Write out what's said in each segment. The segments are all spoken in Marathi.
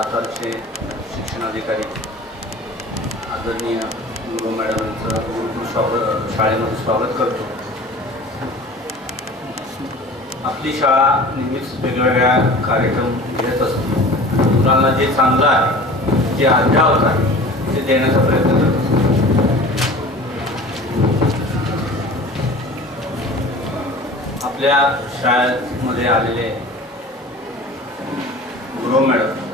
सातारचे शिक्षणाधिकारी आदरणीय गुरु मॅडमांचं गुरुकुल स्वागत शाळेमध्ये स्वागत करतो. आपली शाळा नेहमीच वेगवेगळ्या कार्यक्रम घेत असतो. मुलांना जे चांगलं आहे जे अद्यावत आहे ते देण्याचा प्रयत्न करत आपल्या शाळेमध्ये आलेले गुरु मॅडम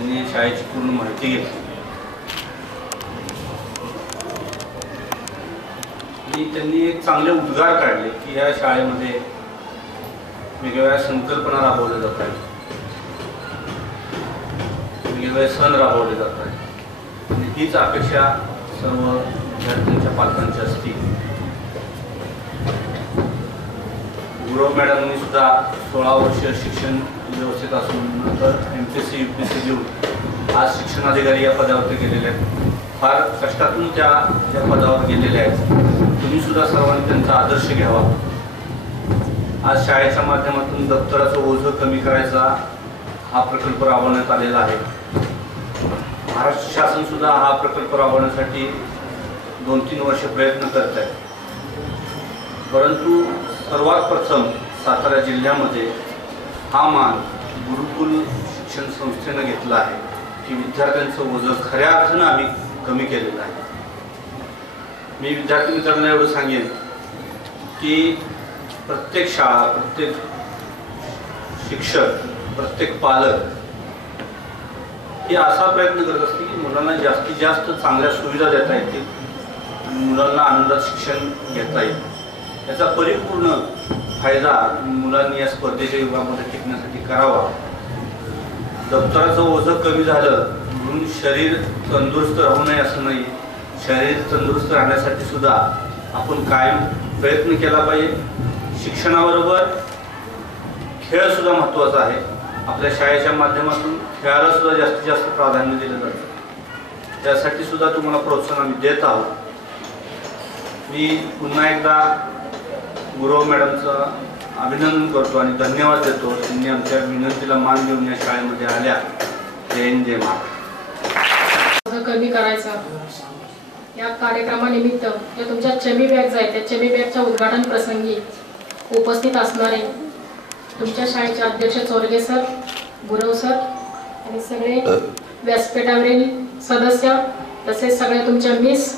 त्यांनी शाळेची पूर्ण माहिती घेतली. आणि त्यांनी एक चांगले उद्गार काढले की या शाळेमध्ये वेगवेगळ्या संकल्पना राबवल्या जात आहेत. वेगवेगळे सण राबवले जात आहेत. आणि हीच अपेक्षा सर्व विद्यार्थ्यांच्या पालकांची असतील गुरव मॅडमनी सुद्धा सोळा वर्ष शिक्षण व्यवस्थेत असून नंतर M P C U P C देऊन आज शिक्षणाधिकारी या पदावरती गेलेले आहेत. फार कष्टातून त्या त्या पदावर गेलेल्या आहेत. तुम्ही सुद्धा सर्वांनी त्यांचा आदर्श घ्यावा. आज शाळेच्या माध्यमातून दप्तराचं ओझं कमी करायचा हा प्रकल्प राबवण्यात आलेला आहे. महाराष्ट्र शासन सुद्धा हा प्रकल्प राबवण्यासाठी दोन तीन वर्ष प्रयत्न करत आहे. परंतु सर्वात प्रथम सातारा जिल्ह्यामध्ये हा मान गुरुकुल शिक्षण संस्थेनं घेतला आहे की विद्यार्थ्यांचं वजन खऱ्या अर्थानं आम्ही कमी केलेलं आहे. मी विद्यार्थी मित्रांना एवढं सांगेन की प्रत्येक शाळा प्रत्येक शिक्षक प्रत्येक पालक हे असा प्रयत्न करत असते की मुलांना जास्तीत जास्त चांगल्या सुविधा देता येतील मुलांना आनंदात शिक्षण घेता येईल. याचा परिपूर्ण फायदा मुलांनी या स्पर्धेच्या युगामध्ये टिकण्यासाठी करावा. दप्तराचं ओझं कमी झालं म्हणून शरीर तंदुरुस्त राहू नये असं नाही. शरीर तंदुरुस्त राहण्यासाठी सुद्धा आपण कायम प्रयत्न केला पाहिजे. शिक्षणाबरोबर खेळ सुद्धा महत्त्वाचा आहे. आपल्या शाळेच्या माध्यमातून खेळाला सुद्धा जास्तीत जास्त प्राधान्य दिलं जातं. त्यासाठी सुद्धा तुम्हाला प्रोत्साहन आम्ही देत आहोत. मी पुन्हा एकदा गुरव मॅडमचं अभिनंदन करतो आणि धन्यवाद देतो. त्यांनी आमच्या विनंतीला मान देऊन या शाळेमध्ये आल्या. जय हिंद जय ओझं कमी करायचं. या कार्यक्रमानिमित्त जे तुमच्या चमी बॅग्स आहेत त्या चमी बॅगच्या उद्घाटन प्रसंगी उपस्थित असणारे तुमच्या शाळेचे अध्यक्ष चोरगे सर गुरव सर आणि सगळे व्यासपीठावरील सदस्य तसेच सगळे तुमच्या मिस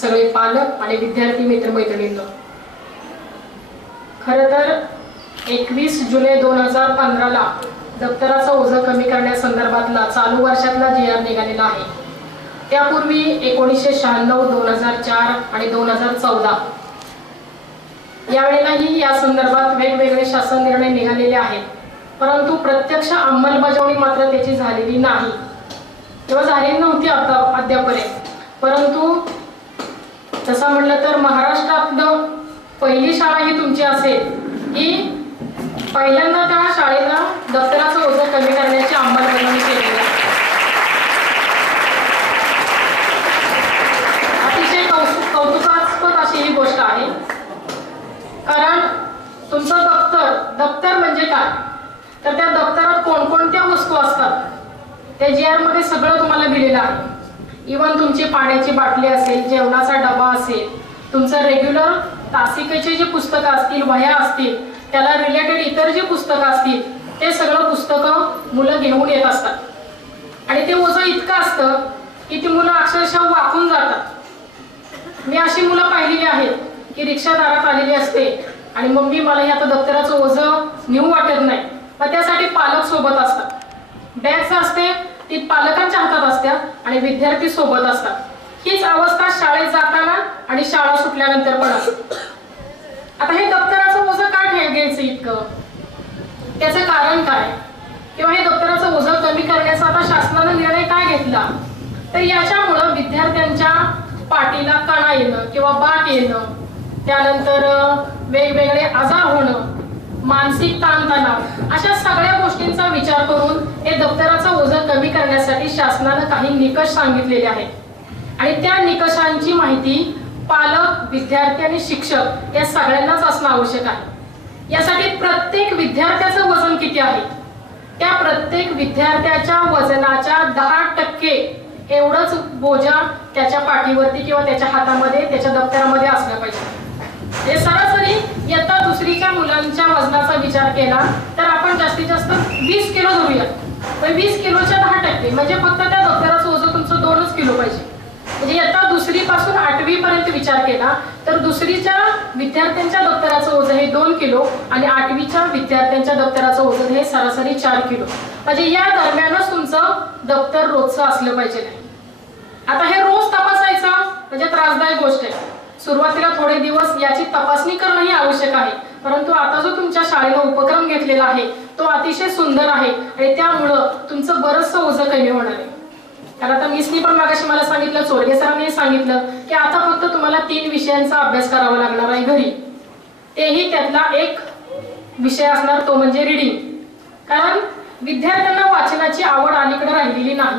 सगळे पालक आणि विद्यार्थी मित्रमैत्रिणींनो. खरं तर एकवीस जुलै दोन हजार पंधराला दप्तराचं ओझं कमी करण्यासंदर्भातला चालू वर्षातला जी आर निघालेला आहे. त्यापूर्वी एकोणीसशे शहाण्णव दोन हजार चार आणि दोन हजार चौदा. यावेळेलाही या संदर्भात वेगवेगळे शासन निर्णय निघालेले आहेत. परंतु प्रत्यक्ष अंमलबजावणी मात्र त्याची झालेली नाही. किंवा झालेली नव्हती आता अद्यापर्यंत परंतु तसं म्हटलं तर महाराष्ट्रातलं पहिली शाळा ही तुमची असेल. की पहिल्यांदा त्या शाळेला दप्तराचं ओझं कमी करण्याची अंमलबजावणी केलेली अतिशय कौतुकास्पद अशी ही गोष्ट आहे. कारण तुमचं दप्तर दप्तर म्हणजे काय? तर त्या दप्तरात कोणकोणत्या वस्तू असतात? त्या जी आरमध्ये सगळं तुम्हाला दिलेलं आहे. इवन तुमची पाण्याची बाटली असेल जेवणाचा डबा असेल तुमचं रेग्युलर तासिकेचे जे पुस्तकं असतील वह्या असतील त्याला रिलेटेड इतर जे पुस्तकं असतील ते सगळं पुस्तकं मुलं घेऊन येत असतात. आणि ते ओझं इतकं असतं की ती मुलं अक्षरशः वाकून जातात. मी अशी मुलं पाहिलेली आहेत की रिक्षा दारात आलेली असते आणि मम्मी मला हे आता दप्तराचं ओझं नेऊ वाटत नाही. मग त्यासाठी पालक सोबत असतात. बॅग्स असते ती पालकांच्या हातात असत्या आणि विद्यार्थी सोबत असतात. हीच अवस्था शाळेत जाताना आणि शाळा सुटल्यानंतर पण आता हे दप्तराचं ओझं काय घ्यायचं इतकं? त्याचं कारण काय? किंवा हे दप्तराचं ओझं कमी करण्याचा आता शासनानं निर्णय काय घेतला? तर याच्यामुळं विद्यार्थ्यांच्या पाठीला कणा येणं किंवा बाट येणं त्यानंतर वेगवेगळे आजार होणं मानसिक ताणतणाव अशा सगळ्या गोष्टींचा विचार करून हे दप्तराचं ओझं कमी करण्यासाठी शासनानं काही निकष सांगितलेले आहेत. आणि त्या निकषांची माहिती पालक विद्यार्थी आणि शिक्षक या सगळ्यांनाच असणं आवश्यक आहे. यासाठी प्रत्येक विद्यार्थ्याचं वजन किती आहे? त्या प्रत्येक विद्यार्थ्याच्या वजनाच्या दहा टक्के एवढंच बोजा त्याच्या पाठीवरती किंवा त्याच्या हातामध्ये त्याच्या दप्तरामध्ये असलं पाहिजे. हे सरासरी इयत्ता दुसरीच्या मुलांच्या वजनाचा विचार केला तर आपण जास्तीत जास्त वीस किलो धरूया. पण वीस किलोच्या दहा टक्के म्हणजे फक्त त्या दप्तराचं ओझं तुमचं दोनच किलो पाहिजे. म्हणजे आता दुसरी पासून आठवी पर्यंत विचार केला तर दुसरीच्या विद्यार्थ्यांच्या दप्तराचं ओझं हे दोन किलो आणि आठवीच्या विद्यार्थ्यांच्या दप्तराचं ओझं हे सरासरी चार किलो. म्हणजे या दरम्यानच तुमचं दप्तर रोजचं असलं पाहिजे. नाही आता हे रोज तपासायचं म्हणजे त्रासदायक गोष्ट आहे. सुरुवातीला थोडे दिवस याची तपासणी करणं ही आवश्यक आहे परंतु आता जो तुमच्या शाळेनं उपक्रम घेतलेला आहे तो अतिशय सुंदर आहे आणि त्यामुळं तुमचं बरंचसं ओझं कमी होणार आहे. कारण आता मिसनी पण मागाशी मला सांगितलं चोरगे सरांनी सांगितलं की आता फक्त तुम्हाला तीन विषयांचा अभ्यास करावा लागणार आहे घरी. तेही त्यातला एक विषय असणार तो म्हणजे रिडिंग कारण विद्यार्थ्यांना वाचनाची आवड अलीकडे राहिलेली नाही.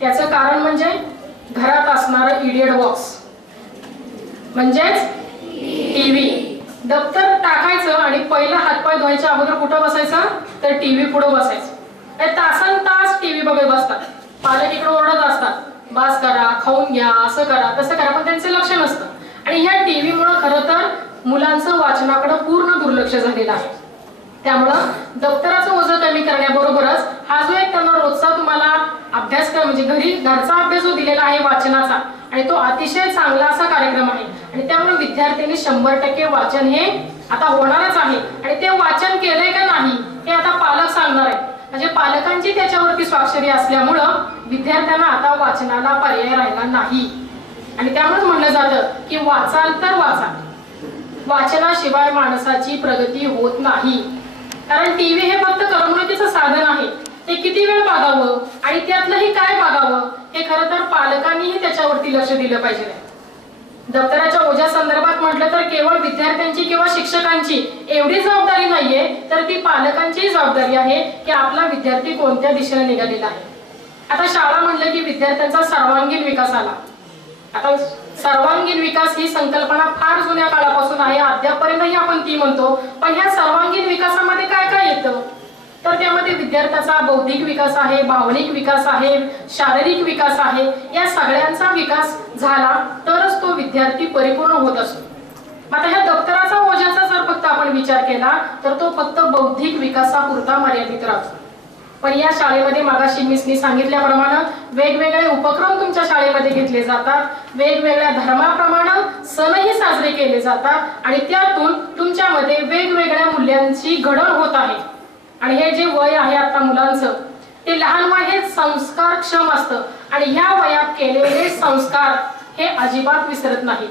त्याचं कारण म्हणजे घरात असणारं इडियड बॉक्स म्हणजेच टीव्ही दप्तर टाकायचं आणि पहिला हातपाय धुवायच्या अगोदर कुठं बसायचं? तर टीव्ही पुढे बसायचं. तासन तास टीव्ही बघत बसतात. पालक इकडे ओरडत असतात. बास करा खाऊन घ्या असं करा तसं करा पण त्यांचं लक्ष नसतं. आणि ह्या टीव्हीमुळे खरं तर मुलांचं वाचनाकडे पूर्ण दुर्लक्ष झालेलं आहे. त्यामुळं दप्तराचं ओझं कमी करण्याबरोबरच हा जो एक त्यांना रोजचा तुम्हाला अभ्यासक्रम म्हणजे घरी घरचा अभ्यास जो दिलेला आहे वाचनाचा आणि तो अतिशय चांगला असा कार्यक्रम आहे. आणि त्यामुळे विद्यार्थ्यांनी शंभर टक्के वाचन हे आता होणारच आहे. आणि ते वाचन केलंय का नाही हे आता चालणार आहे. म्हणजे पालकांची त्याच्यावरती स्वाक्षरी असल्यामुळं विद्यार्थ्यांना आता वाचनाला पर्याय राहिला नाही. आणि त्यामुळेच म्हणलं जातं की वाचाल तर वाचा. वाचनाशिवाय माणसाची प्रगती होत नाही. कारण टीव्ही हे फक्त करमणुकीचं साधन आहे. ते किती वेळ बघावं आणि त्यातलंही काय बघावं हे खरं तर पालकांनीही त्याच्यावरती लक्ष दिलं पाहिजे. दप्तराच्या ओझ्या संदर्भात म्हटलं तर केवळ विद्यार्थ्यांची किंवा शिक्षकांची एवढी जबाबदारी नाहीये तर ती पालकांचीही जबाबदारी आहे की आपला विद्यार्थी कोणत्या दिशेने निघालेला आहे. आता शाळा म्हणलं की विद्यार्थ्यांचा सर्वांगीण विकास आला. आता सर्वांगीण विकास ही संकल्पना फार जुन्या काळापासून आहे अद्यापर्यंतही आपण ती म्हणतो पण ह्या सर्वांगीण विकासामध्ये काय काय येतं? तर त्यामध्ये विद्यार्थ्याचा बौद्धिक विकास आहे भावनिक विकास आहे शारीरिक विकास आहे या सगळ्यांचा विकास झाला तरच तो विद्यार्थी परिपूर्ण होत असतो. आता ह्या दप्तराचा ओझ्याचा जर फक्त आपण विचार केला तर तो फक्त बौद्धिक विकासापुरता मर्यादित राहतो. पण या शाळेमध्ये मागाशी मिसनी सांगितल्याप्रमाणे वेगवेगळे उपक्रम तुमच्या शाळेमध्ये घेतले जातात वेगवेगळ्या धर्माप्रमाणे सणही साजरे केले जातात आणि त्यातून तुमच्यामध्ये वेगवेगळ्या मूल्यांची घडण होत आहे. आणि हे जे वय आहे आता मुलांचं ते लहान वय हे संस्कारक्षम असतं. आणि ह्या वयात केलेले संस्कार हे अजिबात विसरत नाही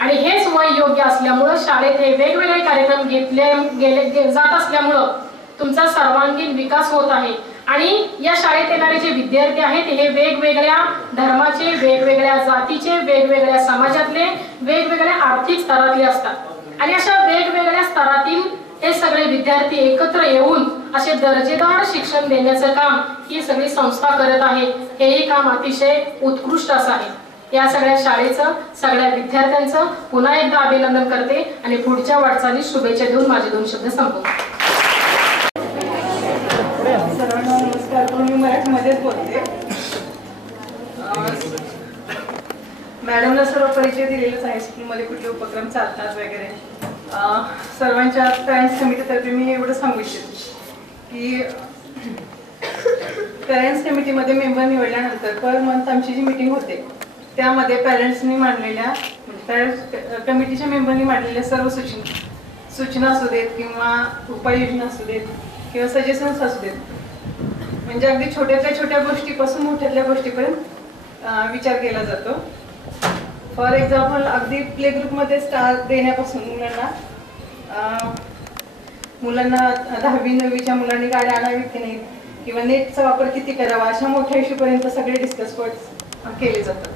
आणि हेच वय योग्य असल्यामुळं शाळेत हे वेगवेगळे कार्यक्रम घेतले गेले जात असल्यामुळं तुमचा सर्वांगीण विकास होत आहे. आणि या शाळेत येणारे जे विद्यार्थी आहेत हे वेगवेगळ्या धर्माचे वेगवेगळ्या जातीचे वेगवेगळ्या समाजातले वेगवेगळ्या आर्थिक स्तरातले असतात. आणि अशा वेगवेगळ्या स्तरातील हे सगळे विद्यार्थी एकत्र येऊन असे दर्जेदार शिक्षण देण्याचं काम ही सगळी संस्था करत आहे. हेही काम अतिशय उत्कृष्ट असं आहे या सगळ्या शाळेचं सगळ्या विद्यार्थ्यांचं पुन्हा एकदा अभिनंदन करते आणि पुढच्या वाटचाली शुभेच्छा देऊन माझे दोन शब्द संपवते. नमस्कार. मी मराठीमध्येच बोलते. मॅडमला सर्व परिचय दिलेलाच आहे. स्कूलमध्ये कुठले उपक्रम चालतात वगैरे. सर्वांच्या पॅरेंट्स कमिटीतर्फे मी एवढं सांगू इच्छिते की पॅरेंट्स कमिटीमध्ये मेंबर निवडल्यानंतर पर मंथ आमची जी मीटिंग होते त्यामध्ये पॅरेंट्सनी मांडलेल्या पॅरेंट्स कमिटीच्या मेंबरनी मांडलेल्या सर्व सूचना सूचना असू देत किंवा उपाययोजना असू देत किंवा सजेशन्स असू देत. म्हणजे अगदी छोट्यातल्या छोट्या गोष्टीपासून मोठ्यातल्या गोष्टीपर्यंत विचार केला जातो. फॉर एक्झाम्पल अगदी प्ले ग्रुपमध्ये स्टार देण्यापासून मुलांना मुलांना दहावी नववीच्या मुलांनी गाड्या आणावी की नाही किंवा नेटचा वापर किती करावा अशा मोठ्या इश्यूपर्यंत सगळे डिस्कस पॉईंट्स केले जातात.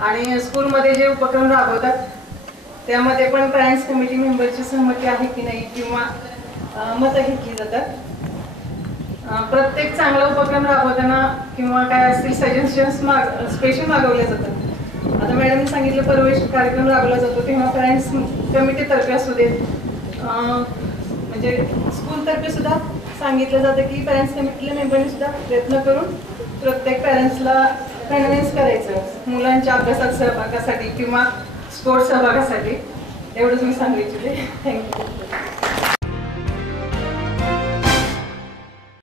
आणि स्कूलमध्ये जे उपक्रम राबवतात त्यामध्ये पण पॅरेंट्स कमिटी मेंबरची सहमती आहे की नाही किंवा मतं घेतली जातात. प्रत्येक चांगला उपक्रम राबवताना किंवा काय असतील सजेशन्स माग स्पेशल मागवले जातात. आता मॅडमने सांगितलं परवेश कार्यक्रम राबवला जातो तेव्हा पॅरेंट्स कमिटीतर्फे असू देत म्हणजे स्कूलतर्फे सुद्धा सांगितलं जातं की पॅरेंट्स कमिटीला मेंबरने सुद्धा प्रयत्न करून प्रत्येक पॅरेंट्सला कन्व्हिन्स करायचं. मुलांच्या अभ्यासात सहभागासाठी किंवा स्पोर्ट्स सहभागासाठी. एवढंच मी सांगितले. थँक्यू